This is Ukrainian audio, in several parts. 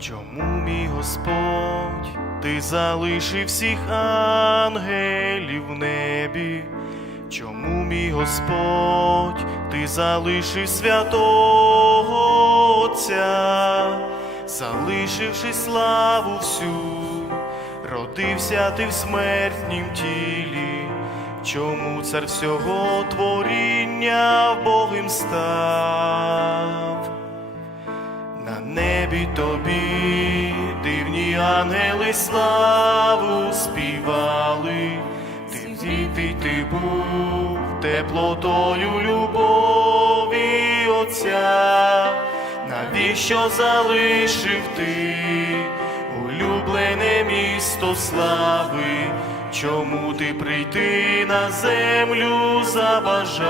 Чому мій Господь, ти залишив всіх ангелів в небі? Чому мій Господь, ти залишив святого Отця, залишивши славу всю, родився ти в смертнім тілі, чому цар всього творіння Богим став? На небі тобі дивні ангели славу співали, ти дітей ти був теплотою любові Отця, навіщо залишив ти улюблене місто слави? Чому ти прийти на землю забажав?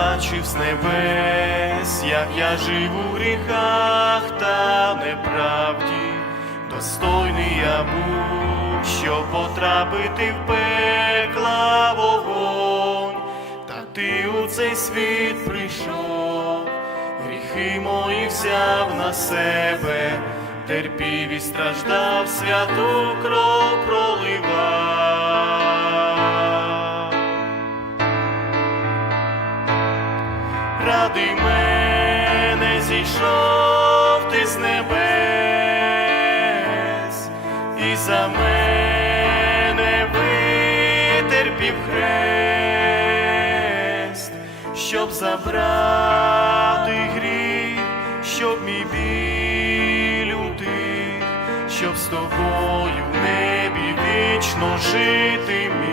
Бачив з небес, як я жив у гріхах та неправді, достойний я був, щоб потрапити в пекла вогонь, та ти у цей світ прийшов, гріхи мої взяв на себе, терпів і страждав, святу кров проливав. Зійшов ти з небес, і за мене витерпів хрест, щоб забрати гріх, щоб мій біль утих, щоб з тобою в небі вічно жити міг.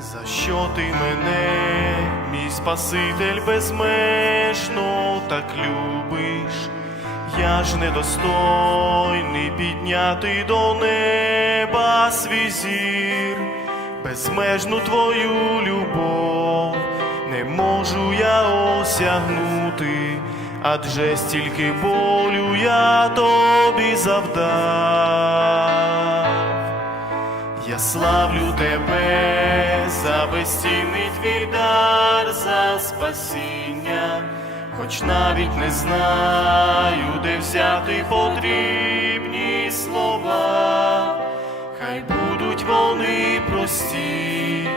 За що ти мене, мій Спаситель, безмежно так любиш? Я ж недостойний підняти до неба свій зір, безмежну твою любов не можу я осягнути, адже стільки болю я тобі завдав. Я славлю тебе за безцінний твій дар, за спасіння, хоч навіть не знаю, де взяти потрібні слова, хай будуть вони прості,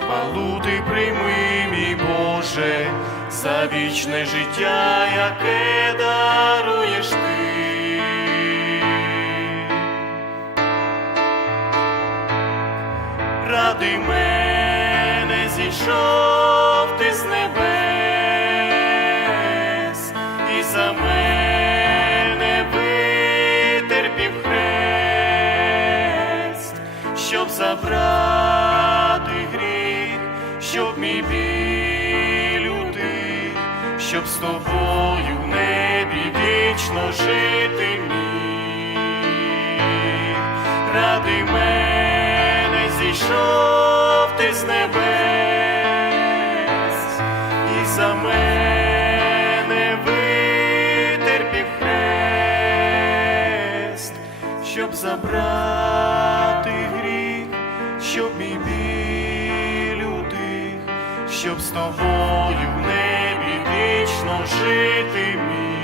хвалу ти прийми, мій Боже, за вічне життя, яке даруєш ти. ради мене зійшов ти з небес, і за мене витерпів хрест, щоб забрати гріх, щоб мій біль утих, щоб з тобою в небі вічно жити міг. Ради мене зійшов ти з небес, щоб забрати гріх, щоб мій біль утих, щоб з тобою в небі вічно жити міг.